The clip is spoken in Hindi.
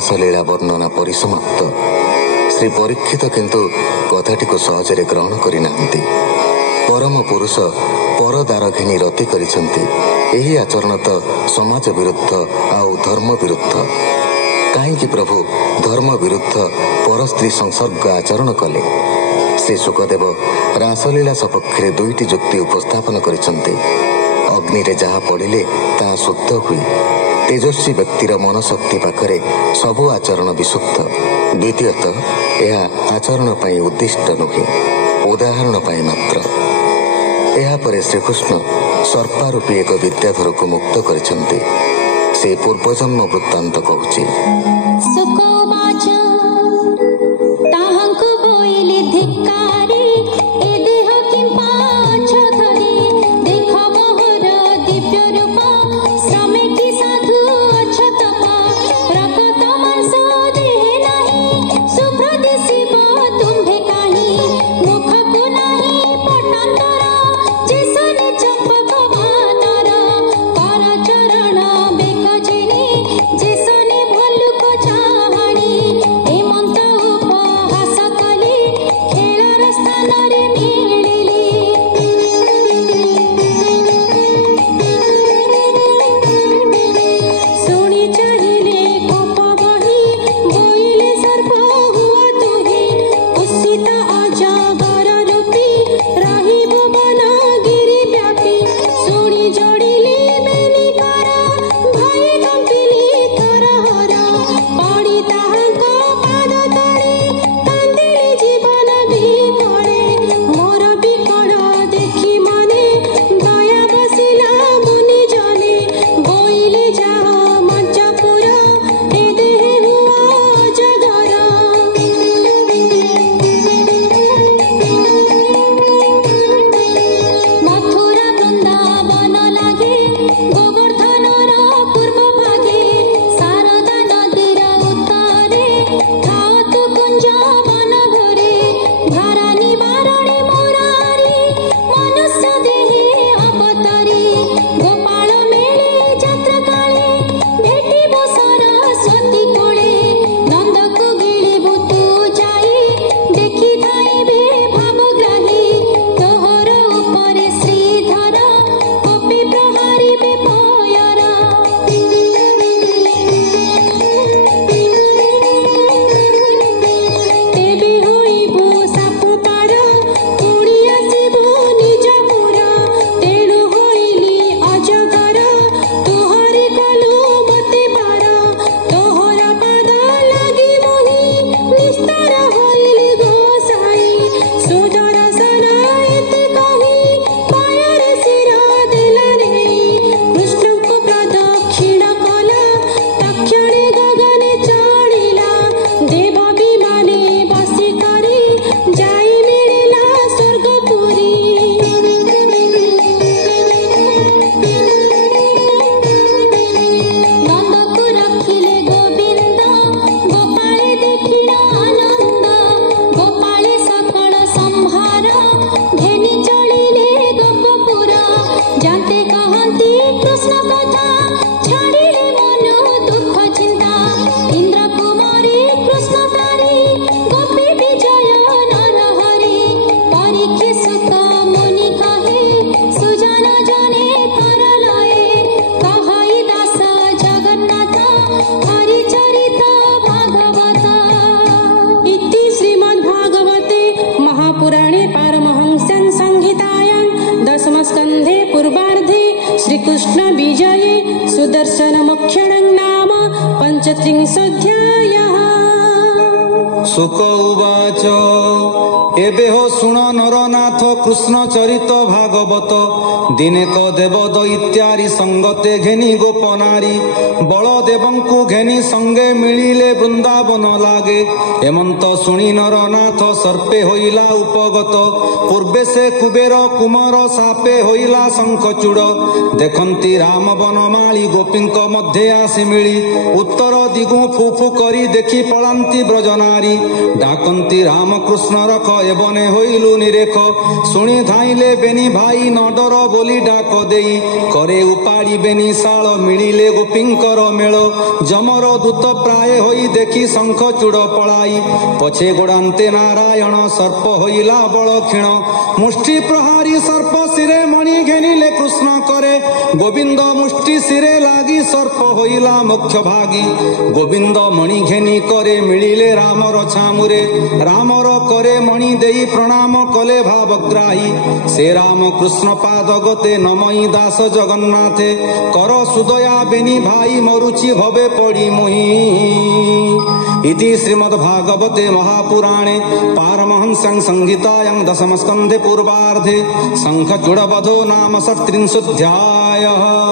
रासलीला वर्णना परिसमाप्त। श्री परीक्षित किंतु कथाटी को सहजरे ग्रहण करिना। परम पुरुष परदार घिनी रति करिसंती। एही आचरण तो समाज विरुद्ध आउ धर्म विरुद्ध। काहींकि प्रभु धर्म विरुद्ध पर स्त्री संसर्ग आचरण कले। श्री सुखदेव रासलीला सपक्ष में दुईटी जुक्ति उपस्थापन करिसंती। अग्नि रे जहाँ पड़िले ता शुद्ध हुए। तेजस्वी व्यक्तिर मन शक्ति पाखरे सबु आचरण विशुद्ध। द्वितीयतः यह आचरण पाई उद्दिष्ट नुहे, उदाहरण पाई मात्र। यह परे श्रीकृष्ण सर्पारूपी एक विद्याधर को मुक्त करिसंती। से पूर्वजन्म वृत्तांत कहूची। श्रीकृष्ण विजये सुदर्शन मोक्षणं नाम पंचत्रिंशोऽध्यायः। सुक उवाच एबे हो शुण नरनाथ कृष्ण चरित भागवत। दिनेक देव दैत्यारी संगते घेनी गोपनारी बलदेवंकु घेनी संगे मिलिले वृंदावन लागे। एमंत शुणी नरनाथ सर्पे होइला उपगत। पूर्वे से कुबेर कुमार सापे होइला शंखचूड़। देखंती राम बनमाली गोपींक मध्ये आसी मिली। उत्तर दिगु फुफु करी देखी पलांती ब्रजनारी। डाकंती राम कृष्ण रख ଥରେ ବନେ ହୋଇଲୁ ନିରେଖ ଶୁଣି ଧାଇଁଲେ ବେନି ଭାଇ ନ ଡର ବୋଲି ଡାକ ଦେଇ କରେ ଉପାଡ଼ି ବେନି ଶାଳ ମିଳିଲେ ଗୋପୀଙ୍କର ମେଳ ଯମର ଦୂତ ପ୍ରାୟ ହୋଇ ଦେଖି ଶଙ୍ଖ ଚୂଡ଼ ପଳାଇ ପଛେ ଗୋଡ଼ାନ୍ତେ ନାରାୟଣ ସର୍ପ ହୋଇଲା ବଳ କ୍ଷୀଣ ମୁଷ୍ଟି ପ୍ରହାରୀ ସର୍ପ ଶିରେ ମଣି ଘେନିଲେ କୃଷ୍ଣ କରେ ଗୋବିନ୍ଦ ମୁଷ୍ଟି ଶିରେ ଲାଗି ସର୍ପ ହୋଇଲା ମୁଖ୍ୟ ଭାଗୀ ଗୋବିନ୍ଦ ମଣି ଘେନି କରେ ମିଳିଲେ ରାମର ଛାମୁରେ ରାମର କରେ ମଣି ଦେଇ ପ୍ରଣାମ କଲେ ଭାବଗ୍ରାହୀ ସେ ରାମ କୃଷ୍ଣ ପାଦ ଗତେ ନମଇ ଦାସ ଜଗନ୍ନାଥେ କର ସୁଦୟା ବେନି ଭାଇ ମରୁଚି ଭବେ ପଡ଼ି ମୁହିଁ इति श्रीमद्भागवते महापुराणे पारमहंस्यां संहितायां दशमस्कन्धे पूर्वार्धे शङ्खचूडवधो नाम 37 अध्यायः।